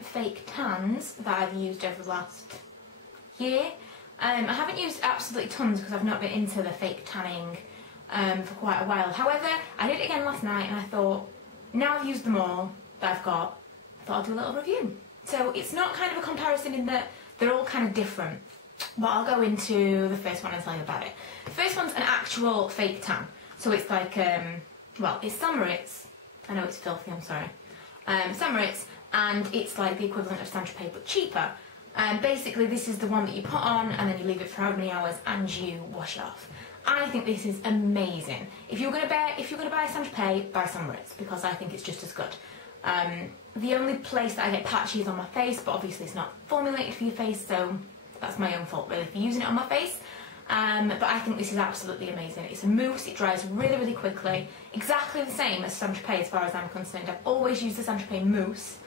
different fake tans that I've used over the last year. I haven't used absolutely tons because I've not been into the fake tanning for quite a while. However, I did it again last night and I thought, now I've used them all that I've got, I thought I'd do a little review. So it's not kind of a comparison in that they're all kind of different, but I'll go into the first one and tell you about it. The first one's an actual fake tan. So it's like, well, it's St. Moriz. I know it's filthy, I'm sorry. St. Moriz, and it's like the equivalent of Saint-Tropez but cheaper. Basically this is the one that you put on and then you leave it for how many hours and you wash it off. I think this is amazing. If you're gonna buy Saint-Tropez, buy St. Moriz because I think it's just as good. The only place that I get patchy is on my face, but obviously it's not formulated for your face, so that's my own fault really for using it on my face. But I think this is absolutely amazing. It's a mousse, it dries really, really quickly. Exactly the same as Saint-Tropez as far as I'm concerned. I've always used the Saint-Tropez mousse,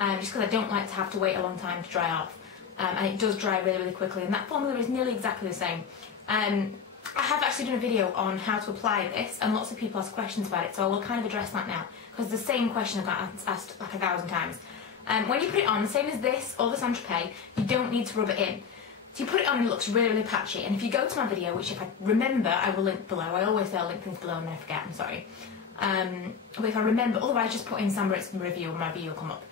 just because I don't like to have to wait a long time to dry off. And it does dry really, really quickly, and that formula is nearly exactly the same. I have actually done a video on how to apply this, and lots of people ask questions about it, so I will kind of address that now, because the same question I got asked like 1,000 times. When you put it on, the same as this or the Saint-Tropez, you don't need to rub it in. So you put it on and it looks really, really patchy, and if you go to my video, which if I remember I will link below, I always say I'll link things below and then I forget, I'm sorry. But if I remember, otherwise just put in St. Moriz review and my video will come up.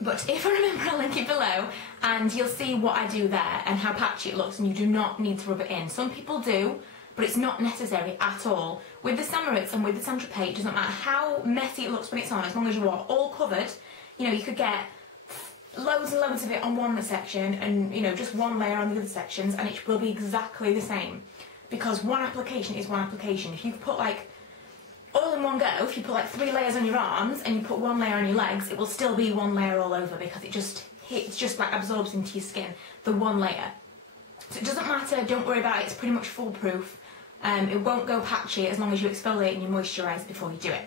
But if I remember, I'll link it below and you'll see what I do there and how patchy it looks, and you do not need to rub it in. Some people do, but it's not necessary at all. With the St. Moriz and with the Saint-Tropez, it doesn't matter how messy it looks when it's on, as long as you are all covered. You know, you could get loads and loads of it on one section and, you know, just one layer on the other sections, and it will be exactly the same. Because one application is one application. If you put like all in one go, if you put like 3 layers on your arms and you put 1 layer on your legs, it will still be 1 layer all over because it just like absorbs into your skin, the 1 layer. So it doesn't matter, don't worry about it, it's pretty much foolproof. It won't go patchy as long as you exfoliate and you moisturise before you do it.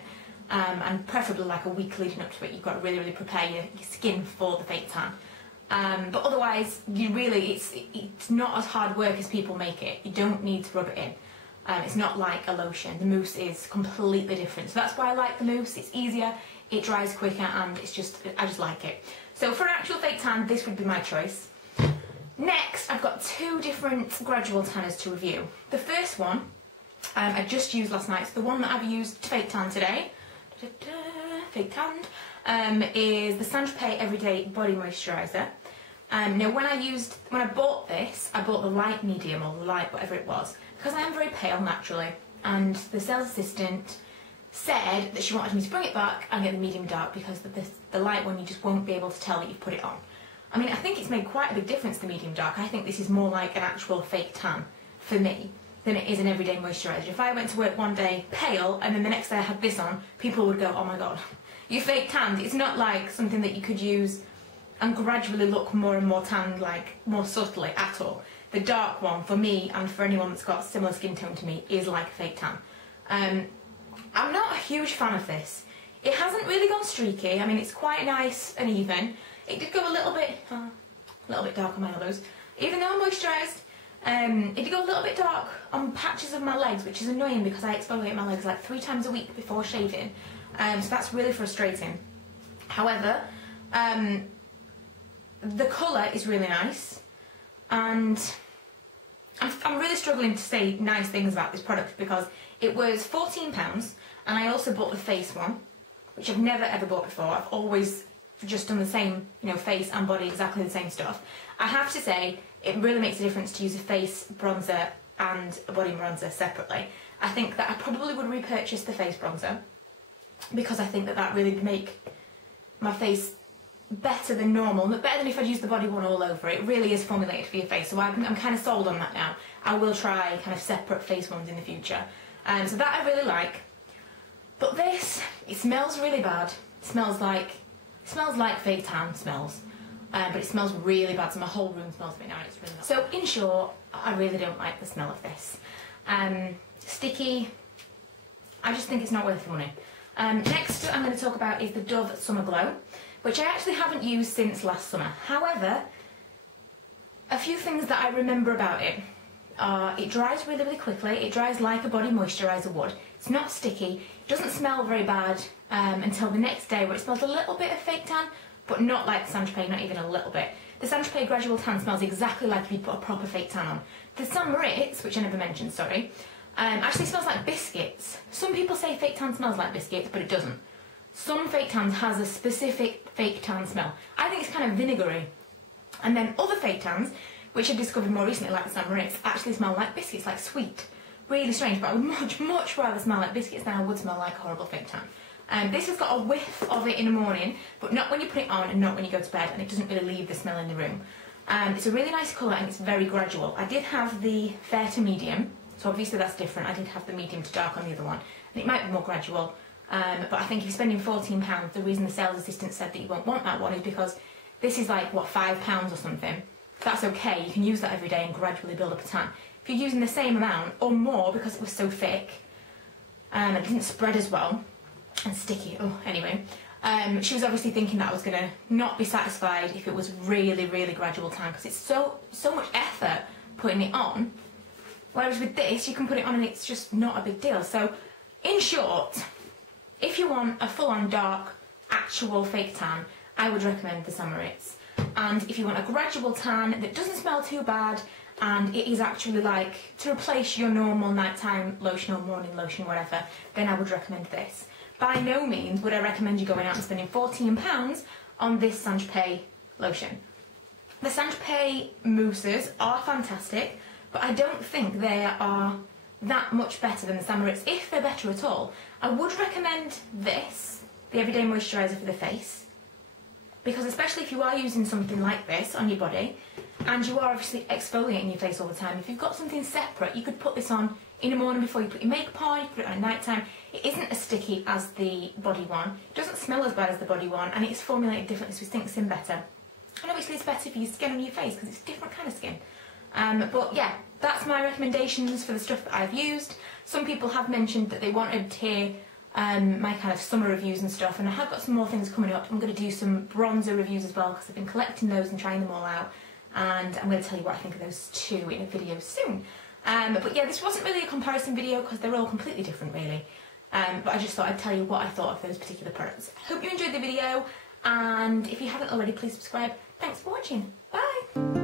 And preferably like a week leading up to it, you've got to really, really prepare your skin for the fake tan. But otherwise, it's not as hard work as people make it. You don't need to rub it in. It's not like a lotion. The mousse is completely different. So that's why I like the mousse. It's easier, it dries quicker, and I just like it. So for an actual fake tan, this would be my choice. Next, I've got 2 different gradual tanners to review. The first one, I just used last night. So the one that I've used to fake tan today, fake tanned, is the Saint-Tropez Everyday Body Moisturiser. Now when I bought this, I bought the light medium or the light whatever it was, because I am very pale naturally, and the sales assistant said that she wanted me to bring it back and get the medium dark because the light one you just won't be able to tell that you've put it on. I mean, I think it's made quite a big difference, the medium dark. I think this is more like an actual fake tan for me than it is an everyday moisturiser. If I went to work one day pale and then the next day I had this on, people would go, oh my god, you fake tanned. It's not like something that you could use and gradually look more and more tanned, like more subtly at all. The dark one, for me and for anyone that's got similar skin tone to me, is like a fake tan. I'm not a huge fan of this. It hasn't really gone streaky. I mean, it's quite nice and even. It did go a little bit dark on my elbows. Even though I'm moisturised, it did go a little bit dark on patches of my legs, which is annoying because I exfoliate my legs like 3 times a week before shaving. So that's really frustrating. However, the colour is really nice, and I'm really struggling to say nice things about this product because it was £14, and I also bought the face one, which I've never ever bought before. I've always just done the same, you know, face and body, exactly the same stuff. I have to say, it really makes a difference to use a face bronzer and a body bronzer separately. I think that I probably would repurchase the face bronzer because I think that that really would make my face better than normal, but better than if I'd used the body one all over. It really is formulated for your face, so I'm kind of sold on that now. I will try kind of separate face ones in the future. So that I really like. But this, it smells really bad. It smells like fake tan smells. But it smells really bad, so my whole room smells a bit now, and it's really not. So in short, I really don't like the smell of this. Sticky, I just think it's not worth the money. Next I'm going to talk about is the Dove Summer Glow, which I actually haven't used since last summer. However, a few things that I remember about it are it dries really, really quickly. It dries like a body moisturiser would. It's not sticky, it doesn't smell very bad until the next day where it smells a little bit of fake tan, but not like the Saint-Tropez, not even a little bit. The Saint-Tropez Gradual Tan smells exactly like if you put a proper fake tan on. The St. Moritz, which I never mentioned, sorry, actually smells like biscuits. Some people say fake tan smells like biscuits, but it doesn't. Some fake tans has a specific fake tan smell. I think it's kind of vinegary. And then other fake tans, which I've discovered more recently, like the St. Moritz, actually smell like biscuits, like sweet. Really strange, but I would much, much rather smell like biscuits than I would smell like a horrible fake tan. This has got a whiff of it in the morning, but not when you put it on and not when you go to bed, and it doesn't really leave the smell in the room. It's a really nice colour and it's very gradual. I did have the fair to medium, so obviously that's different. I did have the medium to dark on the other one, and it might be more gradual. But I think if you're spending £14, the reason the sales assistant said that you won't want that one is because this is like, what, £5 or something. That's okay, you can use that every day and gradually build up a tan. If you're using the same amount or more because it was so thick, and it didn't spread as well, and sticky, oh, anyway, she was obviously thinking that I was going to not be satisfied if it was really, really gradual tan, because it's so much effort putting it on, whereas with this, you can put it on and it's just not a big deal. So, in short, if you want a full-on dark, actual fake tan, I would recommend the St. Moritz. And if you want a gradual tan that doesn't smell too bad, and it is actually like to replace your normal nighttime lotion or morning lotion, whatever, then I would recommend this. By no means would I recommend you going out and spending £14 on this Saint-Tropez lotion. The Saint-Tropez mousses are fantastic, but I don't think they are that much better than the St. Moritz, if they're better at all. I would recommend this, the Everyday Moisturiser for the face, because especially if you are using something like this on your body, and you are obviously exfoliating your face all the time, if you've got something separate, you could put this on in the morning before you put your makeup on, you put it on at night time. It isn't as sticky as the body one, it doesn't smell as bad as the body one, and it's formulated differently so it sinks in better. And obviously it's better for your skin on your face because it's a different kind of skin. But yeah, that's my recommendations for the stuff that I've used. Some people have mentioned that they wanted to hear my kind of summer reviews and stuff, and I have got some more things coming up. I'm going to do some bronzer reviews as well because I've been collecting those and trying them all out, and I'm going to tell you what I think of those too in a video soon. But yeah, this wasn't really a comparison video because they're all completely different really, but I just thought I'd tell you what I thought of those particular products. Hope you enjoyed the video, and if you haven't already, please subscribe. Thanks for watching. Bye!